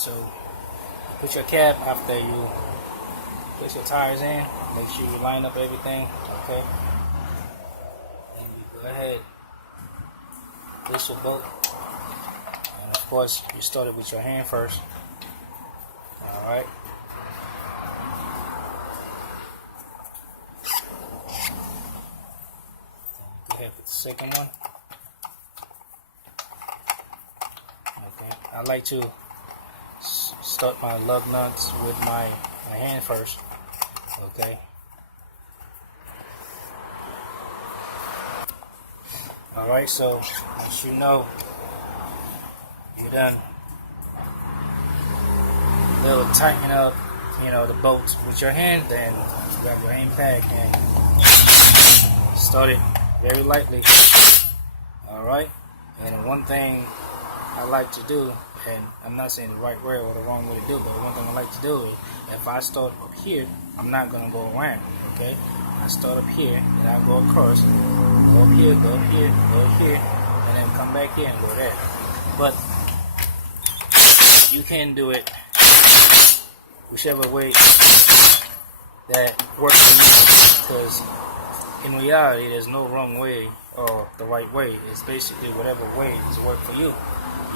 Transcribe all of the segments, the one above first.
So put your cap after you place your tires in. Make sure you line up everything, okay? And you go ahead, place your bolt. And of course, you start it with your hand first. Alright. Go ahead with the second one. Okay. I like to start my lug nuts with my hand first. Okay. Alright, so once you know you're done little tighten up, the bolts with your hand, then grab your hand back and start it very lightly. Alright, and one thing I like to do, and I'm not saying the right way or the wrong way to do, but one thing I like to do is if I start up here, I'm not going to go around, okay? I start up here, and I go across, go up here, go up here, go up here, and then come back here and go there. But you can do it whichever way that works for you, because in reality there's no wrong way or the right way. It's basically whatever way is work for you.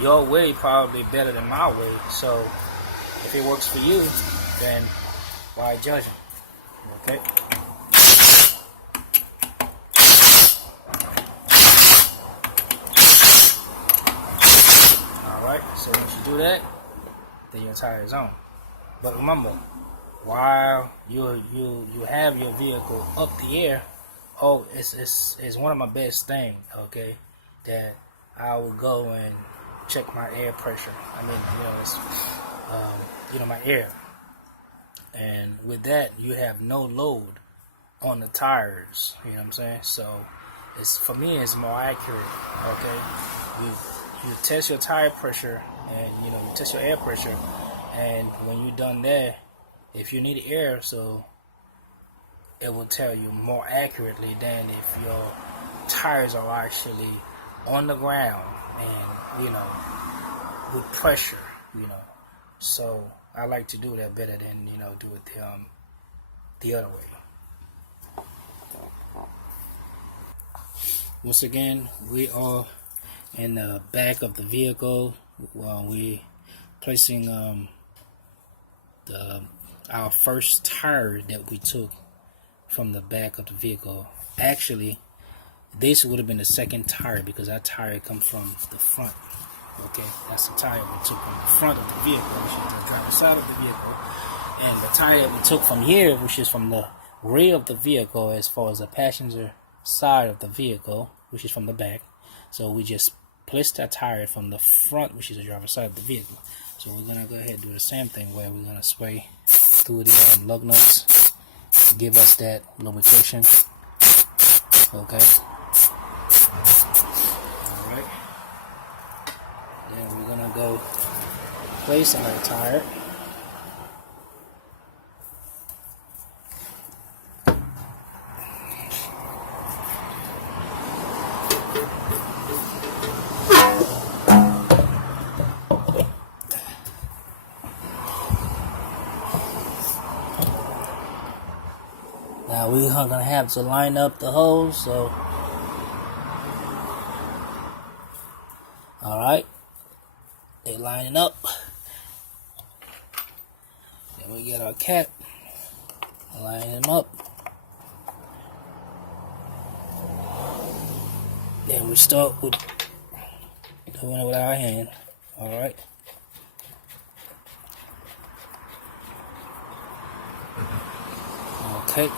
Your way probably better than my way, so if it works for you, then why judge it? Okay. Alright, so once you do that, then your tire is on. But remember, while you have your vehicle up the air, it's one of my best things, okay, that I will go and check my air pressure. I mean, it's my air. And with that, you have no load on the tires, you know what I'm saying? So for me it's more accurate, okay? You test your tire pressure, and you test your air pressure, and when you're done there, if you need air, so it will tell you more accurately than if your tires are actually on the ground and with pressure, So I like to do that better than do it the other way. Once again, we are in the back of the vehicle while we placing our first tire that we took from the back of the vehicle. Actually, this would have been the second tire because that tire comes from the front. Okay, that's the tire we took from the front of the vehicle, which is the driver's side of the vehicle, and the tire that we took from here, which is from the rear of the vehicle, as far as the passenger side of the vehicle, which is from the back. So we just placed that tire from the front, which is the driver's side of the vehicle. So we're gonna go ahead and do the same thing, where we're gonna spray through the lug nuts to give us that lubrication. Okay. Alright. Then we're gonna go place another tire. Now we are gonna have to line up the holes, so alright, they lining up. Then we get our cap, line them up. Then we start with doing it with our hand. Alright. Okay.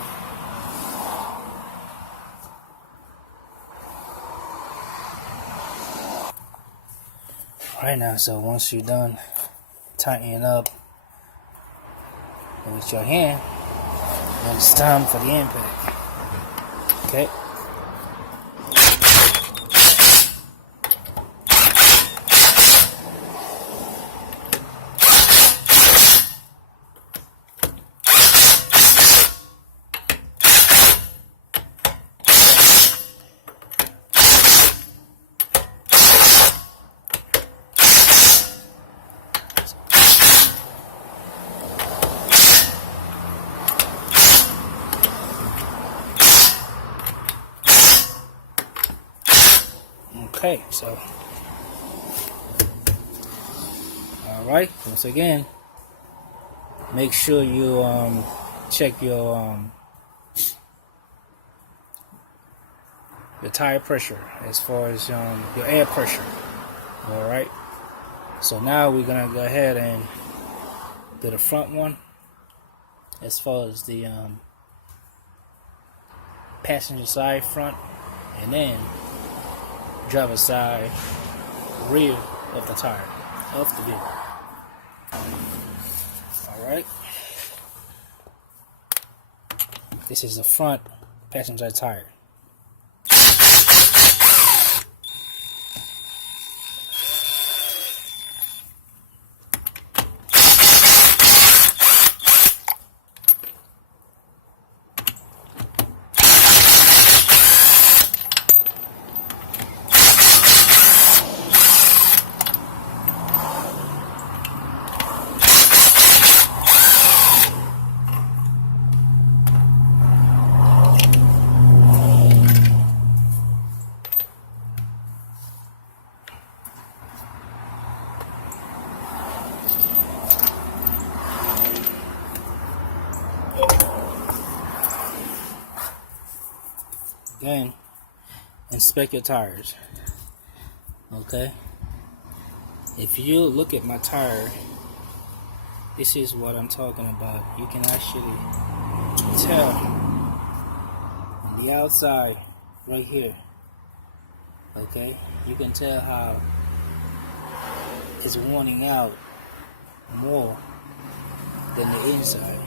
Alright, now, so once you're done tightening up with your hand, then it's time for the impact. Okay. Okay, so alright, once again, make sure you check your tire pressure as far as your air pressure. Alright, so now we're gonna go ahead and do the front one as far as the passenger side front, and then driver side rear of the tire of the vehicle. Alright, this is the front passenger tire. Again, inspect your tires. Okay, if you look at my tire, this is what I'm talking about. You can actually tell on the outside right here. Okay, you can tell how it's warning out more than the inside.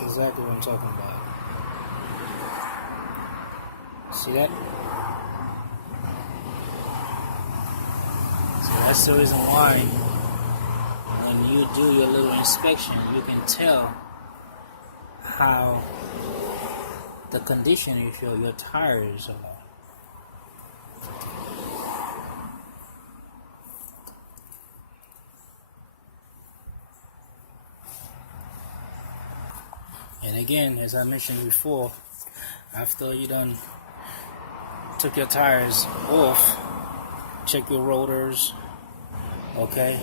Exactly what I'm talking about. See that? So that's the reason why when you do your little inspection, you can tell how the condition of your tires are. And again, as I mentioned before, after you done took your tires off, check your rotors. Okay,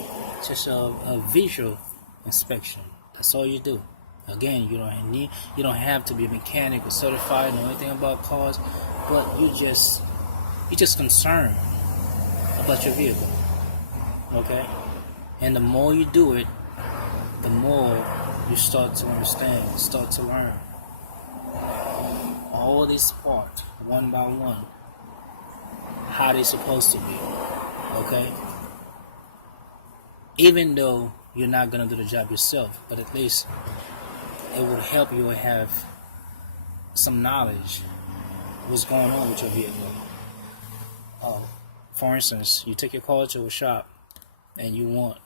just a visual inspection. That's all you do. Again, you don't have to be a mechanic or certified or anything about cars, but you're just concerned about your vehicle. Okay, and the more you do it, the more you start to understand, start to learn all these parts one by one, how they're supposed to be. Okay, even though you're not gonna do the job yourself, but at least it would help you have some knowledge what's going on with your vehicle. For instance, you take your car to a shop and you want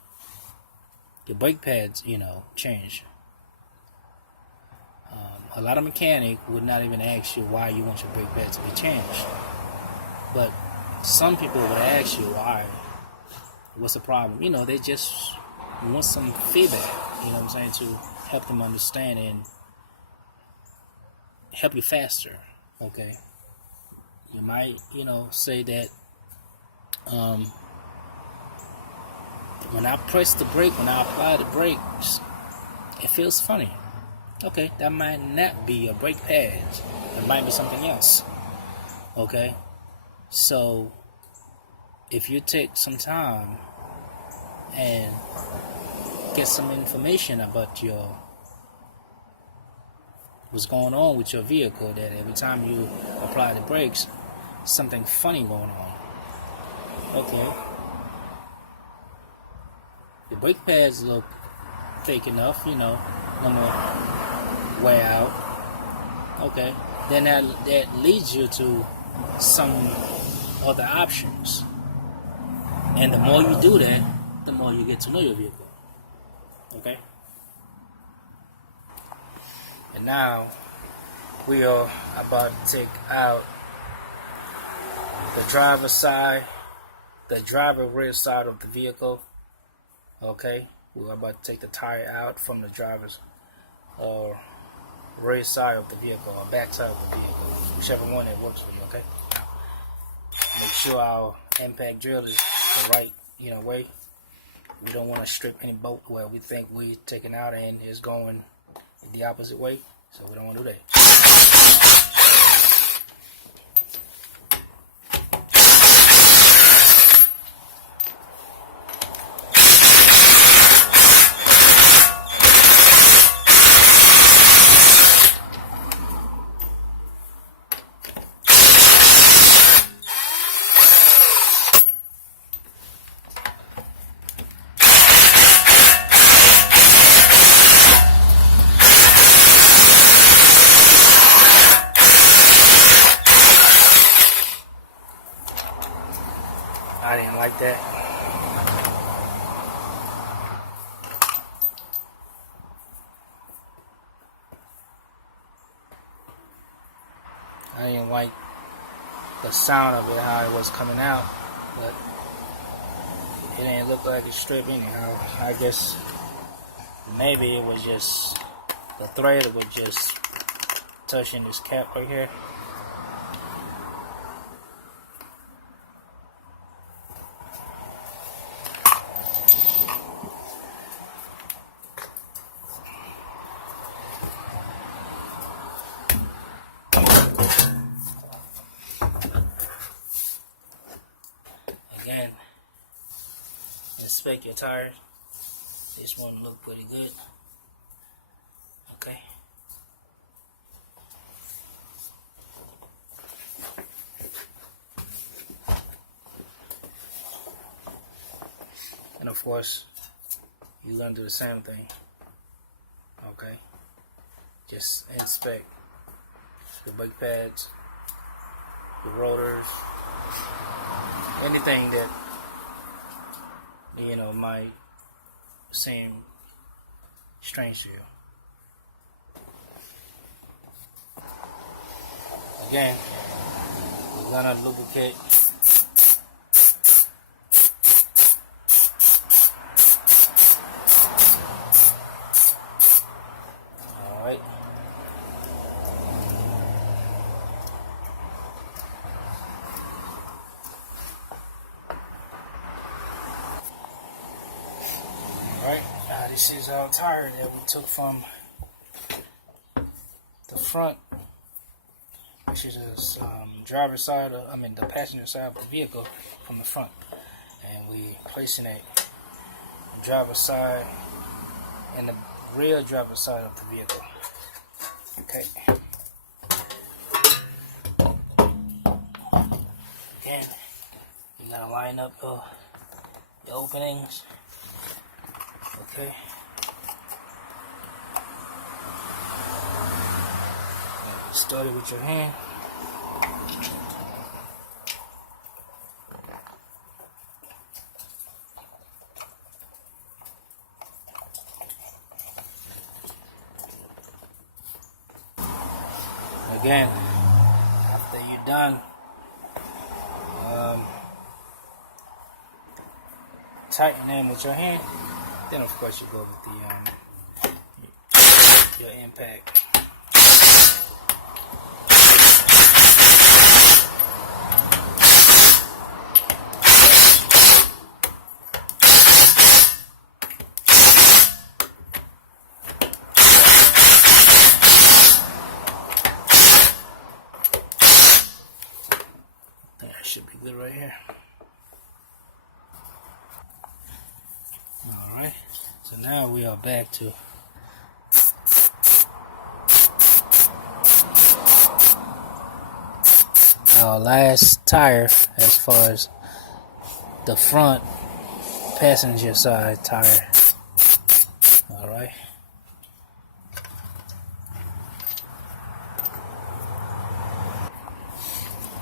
your brake pads, changed. A lot of mechanics would not even ask you why you want your brake pads to be changed. But some people would ask you why. What's the problem? They just want some feedback, what I'm saying, to help them understand and help you faster. Okay. You might, say that when I press the brake, when I apply the brakes, it feels funny. Okay, that might not be your brake pads. It might be something else. Okay, so if you take some time and get some information about what's going on with your vehicle, that every time you apply the brakes, something funny going on. Okay, the brake pads look fake enough, no more wear out. Okay, then that leads you to some other options, and the more you do that, the more you get to know your vehicle. Okay, and now we are about to take out the driver's side, the driver rear side of the vehicle. Okay, we're about to take the tire out from the driver's rear side of the vehicle or back side of the vehicle, whichever one that works for you. Okay. Now, make sure our impact drill is the right way. We don't want to strip any bolt where we think we're taking out and it's going the opposite way, so we don't want to do that. I didn't like that. I didn't like the sound of it, how it was coming out, but it didn't look like it stripped anyhow. I guess maybe it was just the thread was just touching this cap right here. Again, inspect your tires. This one look pretty good. Okay. And of course, you're gonna do the same thing. Okay. Just inspect the brake pads, the rotors, anything that might seem strange to you. Again, we're gonna lubricate alright. Alright, this is our tire that we took from the front, which is the driver's side, the passenger side of the vehicle from the front. And we placing it on the driver's side and the rear driver's side of the vehicle. Okay. Again, you gotta line up the openings. Okay. Start it with your hand. Again, after you're done, tighten in with your hand. Then of course you go with the your impact. That should be good right here. Alright, so now we are back to our last tire as far as the front passenger side tire. Alright.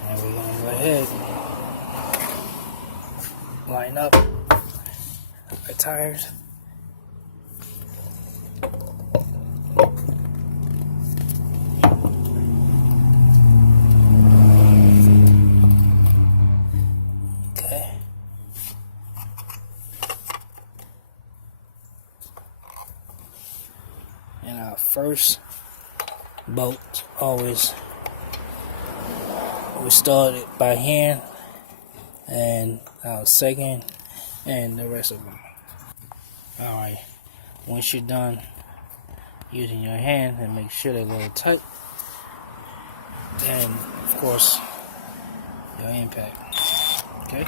And we're going to go ahead and line up the tires. Okay. And our first bolt, always we start it by hand, and our second, and the rest of them. Alright, once you're done using your hand, and make sure they're a little tight, and of course your impact. Okay.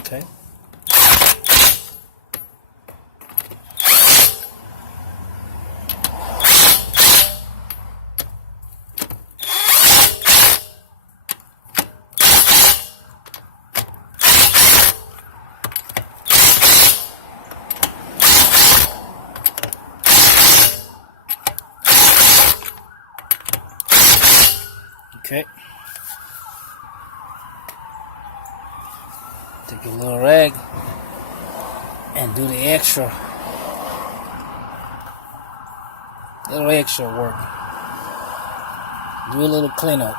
Okay. Okay. Take your little rag and do the extra work. Do a little cleanup.